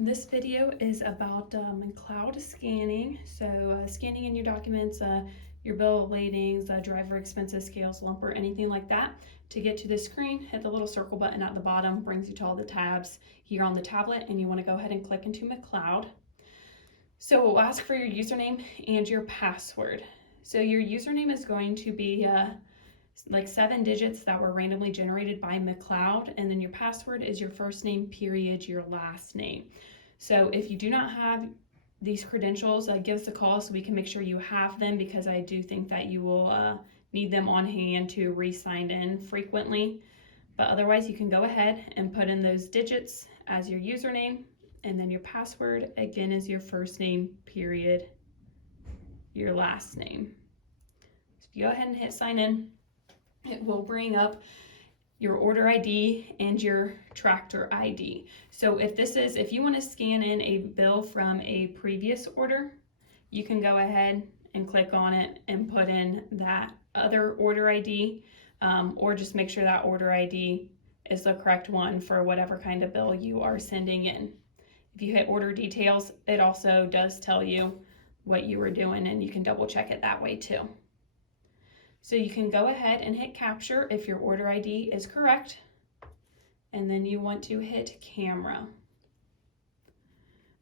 This video is about McLeod scanning. So scanning in your documents, your bill of ladings, driver expenses, scales, lumper, anything like that. To get to the screen, hit the little circle button at the bottom, brings you to all the tabs here on the tablet, and you want to go ahead and click into McLeod. So it will ask for your username and your password. So your username is going to be like 7 digits that were randomly generated by McLeod, and then your password is your first name, period, your last name. So if you do not have these credentials, give us a call so we can make sure you have them, because I do think that you will need them on hand to re-sign in frequently. But otherwise, you can go ahead and put in those digits as your username, and then your password again is your first name, period, your last name. So if you go ahead and hit sign in, it will bring up your order ID and your tractor ID. So if you want to scan in a bill from a previous order, you can go ahead and click on it and put in that other order ID, or just make sure that order ID is the correct one for whatever kind of bill you are sending in. If you hit order details, it also does tell you what you were doing, and you can double check it that way too. So you can go ahead and hit capture if your order ID is correct, and then you want to hit camera.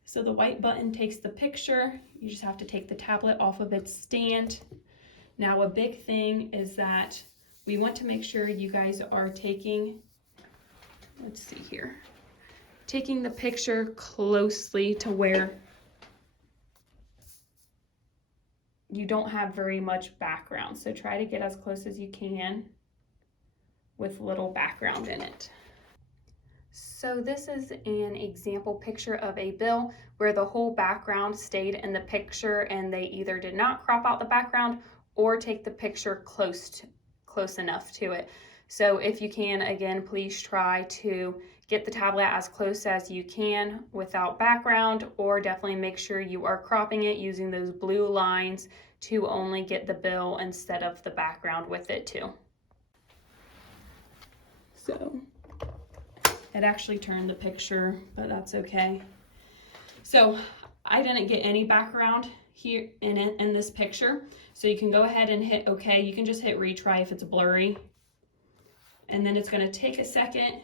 So the white button takes the picture. You just have to take the tablet off of its stand. Now a big thing is that we want to make sure you guys are taking the picture closely to where you don't have very much background. So try to get as close as you can with little background in it. So this is an example picture of a bill where the whole background stayed in the picture, and they either did not crop out the background or take the picture close enough to it. So if you can, again, please try to get the tablet as close as you can without background, or definitely make sure you are cropping it using those blue lines to only get the bill instead of the background with it too. So it actually turned the picture, but that's okay. So I didn't get any background here in this picture. So you can go ahead and hit OK. You can just hit retry if it's blurry. And then it's going to take a second,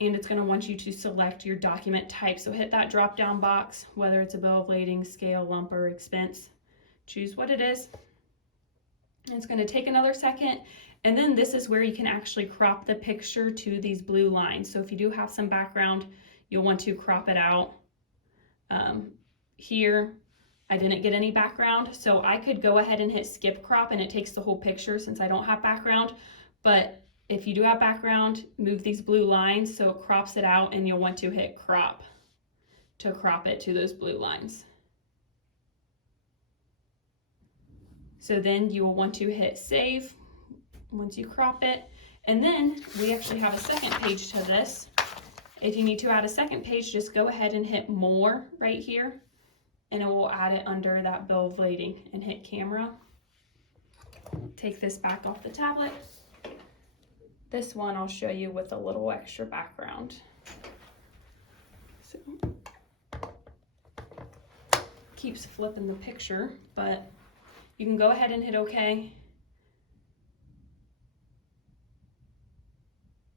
and it's going to want you to select your document type. So hit that drop down box, whether it's a bill of lading, scale, lumper, expense. Choose what it is. And it's going to take another second. And then this is where you can actually crop the picture to these blue lines. So if you do have some background, you'll want to crop it out. Here, I didn't get any background, so I could go ahead and hit skip crop, and it takes the whole picture since I don't have background. But if you do have background, move these blue lines so it crops it out, and you'll want to hit crop to crop it to those blue lines. So then you will want to hit save once you crop it. And then we actually have a second page to this. If you need to add a second page, just go ahead and hit more right here, and it will add it under that bill of lading, and hit camera. Take this back off the tablet. This one I'll show you with a little extra background. So keeps flipping the picture, but you can go ahead and hit OK.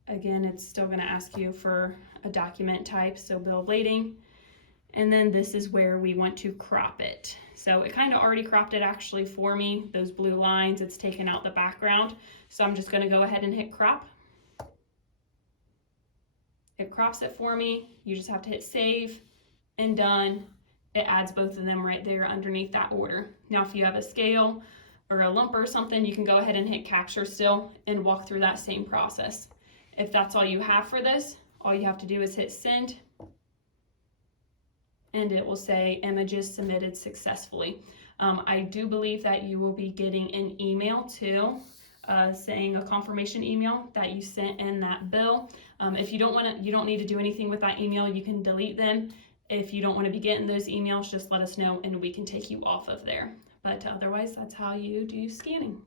Again, it's still going to ask you for a document type, so bill of lading. And then this is where we want to crop it. So it kind of already cropped it actually for me, those blue lines. It's taken out the background. So I'm just going to go ahead and hit crop. It crops it for me. You just have to hit save and done. It adds both of them right there underneath that order. Now, if you have a scale or a lumper or something, you can go ahead and hit capture still and walk through that same process. If that's all you have for this, all you have to do is hit send, and it will say images submitted successfully. I do believe that you will be getting an email too, saying a confirmation email that you sent in that bill. If you don't need to do anything with that email, you can delete them. If you don't want to be getting those emails, just let us know and we can take you off of there. But otherwise, that's how you do scanning.